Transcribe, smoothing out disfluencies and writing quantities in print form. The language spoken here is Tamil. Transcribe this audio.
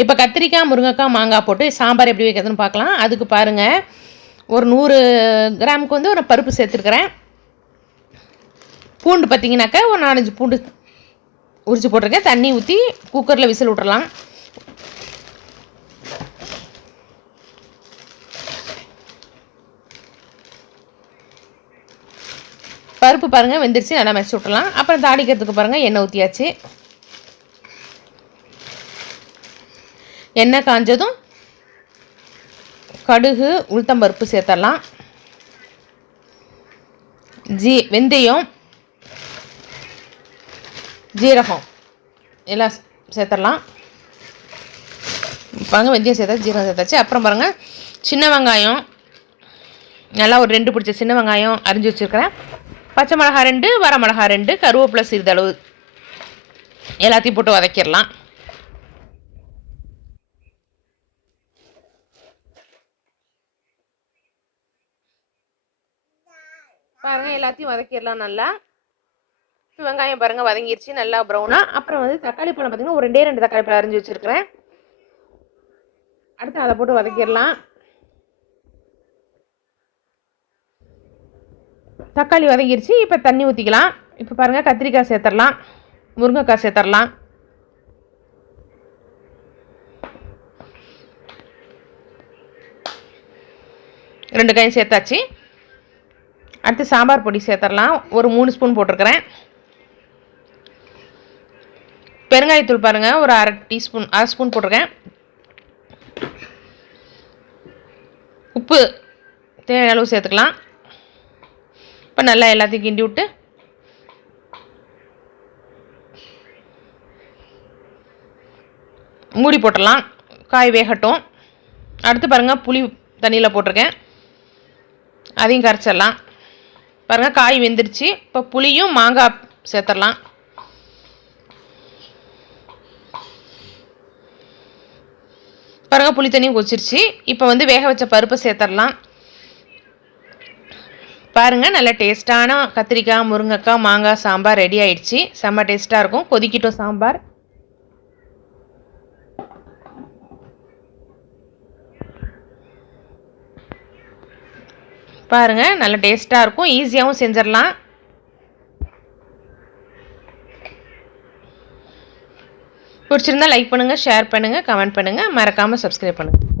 இப்போ கத்திரிக்காய், முருங்கைக்காய், மாங்காய் போட்டு சாம்பார் எப்படி வைக்கிறதுன்னு பார்க்கலாம். அதுக்கு பாருங்கள், ஒரு 100 கிராமுக்கு வந்து ஒரு பருப்பு சேர்த்துருக்குறேன். பூண்டு பார்த்திங்கனாக்கா ஒரு 4-5 பூண்டு உரித்து போட்டிருக்கேன். தண்ணி ஊற்றி குக்கரில் விசில் விட்டுறலாம். பருப்பு பாருங்கள் வெந்துருச்சு, நல்லா மசிச்சு விட்டுறலாம். அப்புறம் தாளிக்கிறதுக்கு பாருங்கள் எண்ணெய் ஊற்றியாச்சு. எண்ணெய் காஞ்சதும் கடுகு, உளுத்தம்பருப்பு சேர்த்துடலாம். வெந்தயம், ஜீரகம் எல்லாம் சேர்த்துடலாம். பாருங்கள் வெந்தயம் சேர்த்தாச்சு, ஜீரகம் சேர்த்தாச்சு. அப்புறம் பாருங்கள் சின்ன வெங்காயம், நல்லா ஒரு 2 பிடிச்ச சின்ன வெங்காயம் அரிஞ்சு வச்சுருக்கிறேன். பச்சை மிளகா 2, வர மிளகா 2, கருவேப்பிலை சிறிதளவு எல்லாத்தையும் போட்டு வதக்கிடலாம். பாருங்கள் எல்லாத்தையும் வதக்கிடலாம் நல்லா. வெங்காயம் பாருங்கள் வதங்கிருச்சு நல்லா ப்ரௌனாக. அப்புறம் வந்து தக்காளி பழம் பார்த்திங்கன்னா ஒரு 2 தக்காளி பழம் அரிஞ்சு வச்சுருக்கிறேன். அடுத்து அதை போட்டு வதக்கிடலாம். தக்காளி வதங்கிருச்சு. இப்போ தண்ணி ஊற்றிக்கலாம். இப்போ பாருங்கள் கத்திரிக்காய் சேர்த்துடலாம், முருங்கைக்காய் சேர்த்துடலாம். ரெண்டு காயும் சேர்த்தாச்சு. அடுத்து சாம்பார் பொடி சேர்த்துடலாம். ஒரு 3 ஸ்பூன் போட்டிருக்கிறேன். பெருங்காயத்தூள் பாருங்கள் ஒரு அரை ஸ்பூன் போட்டிருக்கேன். உப்பு தேவையான அளவு சேர்த்துக்கலாம். இப்போ நல்லா எல்லாத்தையும் கிண்டி விட்டு மூடி போட்டுடலாம். காய் வேகட்டும். அடுத்து பாருங்கள் புளி தண்ணியில் போட்டிருக்கேன், அதையும் கரைச்சிடலாம். பாருங்கள் காய் வெந்துருச்சு. இப்போ புளியும் மாங்காய் சேர்த்துடலாம். பாருங்கள் புளி தண்ணியும் கொதிச்சிருச்சு. இப்போ வந்து வேக வச்ச பருப்பை சேர்த்துடலாம். பாருங்கள் நல்ல டேஸ்ட்டான கத்திரிக்காய், முருங்கைக்காய், மாங்காய் சாம்பார் ரெடி ஆயிடுச்சு. செம்ம டேஸ்ட்டாக இருக்கும். கொதிக்கிட்டோம் சாம்பார். பாருங்கள் நல்ல டேஸ்ட்டாக இருக்கும். ஈஸியாகவும் செஞ்சிடலாம். பிடிச்சிருந்தா லைக் பண்ணுங்கள், ஷேர் பண்ணுங்கள், கமெண்ட் பண்ணுங்கள், மறக்காமல் சப்ஸ்கிரைப் பண்ணுங்கள்.